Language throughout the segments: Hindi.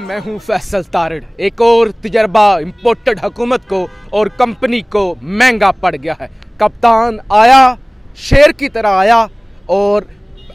मैं हूं फैसल तारड़। एक और तजर्बा इंपोर्टेड हुकूमत को और कंपनी को महंगा पड़ गया है। कप्तान आया, शेर की तरह आया और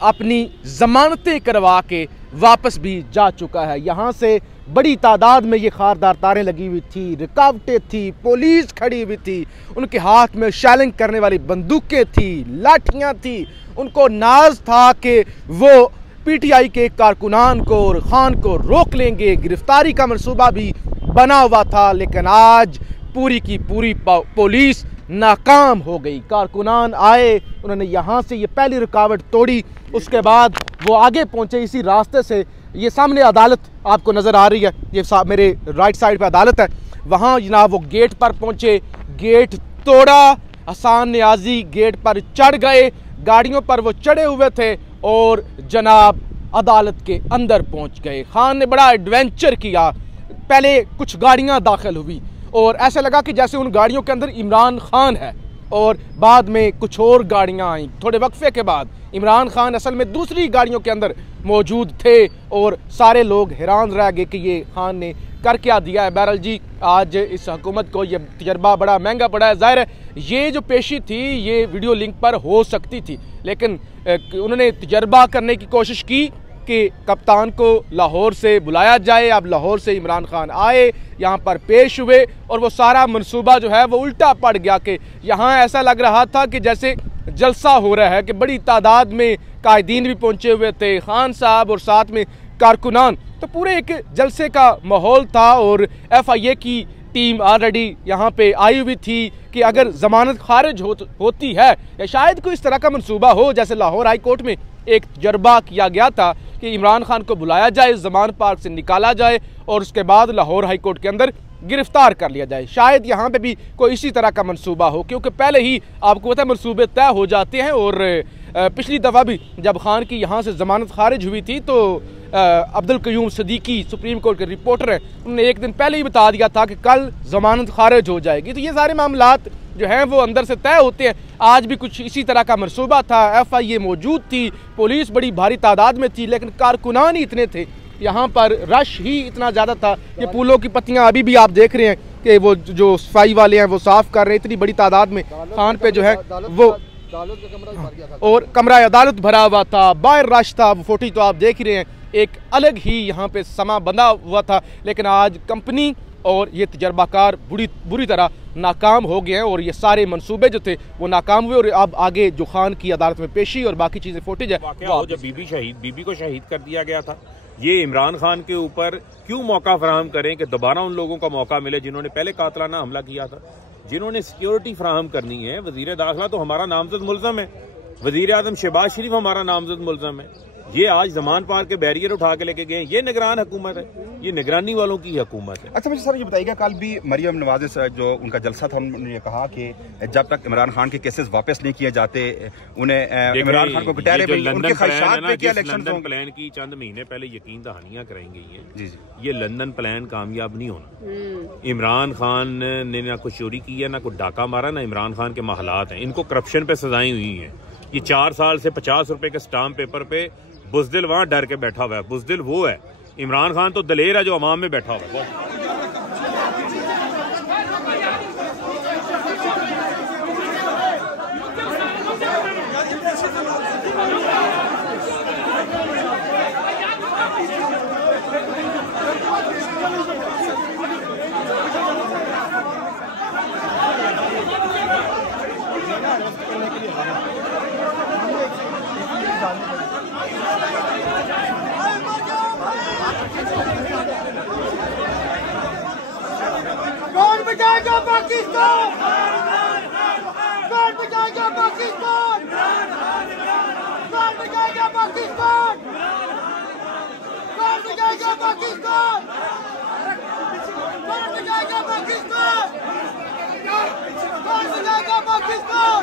अपनी जमानतें करवा के वापस भी जा चुका है। यहाँ से बड़ी तादाद में ये खारदार तारें लगी हुई थी, रुकावटें थी, पुलिस खड़ी हुई थी, उनके हाथ में शैलिंग करने वाली बंदूकें थी, लाठियाँ थी। उनको नाज था कि वो पीटीआई के कारकुनान को और खान को रोक लेंगे, गिरफ्तारी का मंसूबा भी बना हुआ था। लेकिन आज पूरी की पूरी पुलिस नाकाम हो गई। कारकुनान आए, उन्होंने यहाँ से ये पहली रुकावट तोड़ी, उसके बाद वो आगे पहुँचे इसी रास्ते से। ये सामने अदालत आपको नज़र आ रही है, ये मेरे राइट साइड पे अदालत है। वहाँ जनाब वो गेट पर पहुँचे, गेट तोड़ा, हसन नियाजी गेट पर चढ़ गए, गाड़ियों पर वो चढ़े हुए थे और जनाब अदालत के अंदर पहुंच गए। खान ने बड़ा एडवेंचर किया। पहले कुछ गाड़ियां दाखिल हुई और ऐसा लगा कि जैसे उन गाड़ियों के अंदर इमरान खान है, और बाद में कुछ और गाड़ियां आईं। थोड़े वक्फे के बाद इमरान खान असल में दूसरी गाड़ियों के अंदर मौजूद थे और सारे लोग हैरान रह गए कि ये खान ने कर क्या दिया है। बहरहाल जी, आज इस हुकूमत को ये तजर्बा बड़ा महंगा पड़ा है। ज़ाहिर है ये जो पेशी थी ये वीडियो लिंक पर हो सकती थी, लेकिन उन्होंने तजर्बा करने की कोशिश की कि कप्तान को लाहौर से बुलाया जाए। अब लाहौर से इमरान खान आए, यहाँ पर पेश हुए और वो सारा मंसूबा जो है वो उल्टा पड़ गया कि यहाँ ऐसा लग रहा था कि जैसे जलसा हो रहा है, कि बड़ी तादाद में कायदीन भी पहुँचे हुए थे, खान साहब और साथ में कारकुनान। तो पूरे एक जलसे का माहौल था और FIA की टीम ऑलरेडी यहाँ पे आई हुई थी कि अगर जमानत खारिज होती है या शायद कोई इस तरह का मंसूबा हो, जैसे लाहौर हाई कोर्ट में एक तजर्बा किया गया था कि इमरान खान को बुलाया जाए, जमान पार्क से निकाला जाए और उसके बाद लाहौर हाई कोर्ट के अंदर गिरफ्तार कर लिया जाए। शायद यहाँ पे भी कोई इसी तरह का मंसूबा हो, क्योंकि पहले ही आपको पता है मंसूबे तय हो जाते हैं। और पिछली दफ़ा भी जब खान की यहाँ से ज़मानत खारिज हुई थी तो अब्दुल कयूम सदीकी सुप्रीम कोर्ट के रिपोर्टर हैं, उन्होंने एक दिन पहले ही बता दिया था कि कल ज़मानत खारिज हो जाएगी। तो ये सारे मामलात जो हैं वो अंदर से तय होते हैं। आज भी कुछ इसी तरह का मंसूबा था, FIA मौजूद थी, पुलिस बड़ी भारी तादाद में थी, लेकिन कारकुनान ही इतने थे, यहाँ पर रश ही इतना ज़्यादा था। ये पुलों की पत्तियाँ अभी भी आप देख रहे हैं कि वो जो सफाई वाले हैं वो साफ़ कर रहे हैं, इतनी बड़ी तादाद में खान पे जो है वो, और कमरा अदालत भरा हुआ था, बाहर रश था। वो फोटो तो आप देख ही रहे हैं, एक अलग ही यहाँ पे समा बंधा हुआ था। लेकिन आज कंपनी और ये तजर्बाकार बुरी तरह नाकाम हो गए हैं और ये सारे मंसूबे जो थे वो नाकाम हुए। और अब आगे जो खान की अदालत में पेशी और बाकी चीज़ें फुटेज है, जब बीबी को शहीद कर दिया गया था, ये इमरान खान के ऊपर क्यों मौका फराहम करें कि दोबारा उन लोगों का मौका मिले जिन्होंने पहले कातलाना हमला किया था, जिन्होंने सिक्योरिटी फराहम करनी है। वजीर दाखिला तो हमारा नामजद मुल्ज़म है, वजीर आज़म शहबाज शरीफ हमारा नामजद मुल्ज़म है। ये आज जमान पार्क के बैरियर उठा के लेके गए, ये निगरान हुकूमत है, ये निगरानी वालों की हुकूमत है। अच्छा मुझे सर ये बताइएगा, कल भी मरियम नवाज जो उनका जलसा था, उन्होंने ये कहा कि जब तक इमरान खान के केसेस वापस नहीं किए जाते उन्हें इमरान खान को लंदन प्लान की चंद महीने पहले यकीन दहानियां कराई गई हैं। जी जी, ये लंदन प्लान कामयाब नहीं होना। इमरान खान ने ना कुछ चोरी की है, ना कुछ डाका मारा, ना इमरान खान के महलात हैं। इनको करप्शन पे सजाएं हुई हैं। ये 4 साल से 50 रुपए के स्टाम्प पेपर पे बुज़दिल वहां डर के बैठा हुआ है। बुज़दिल वो है, इमरान खान तो दलेर है जो अवाम में बैठा हुआ है। कौन बचाएगा पाकिस्तान? कौन बचाएगा पाकिस्तान? कौन बचाएगा पाकिस्तान? कौन बचाएगा पाकिस्तान? कौन बचाएगा पाकिस्तान? कौन बचाएगा पाकिस्तान?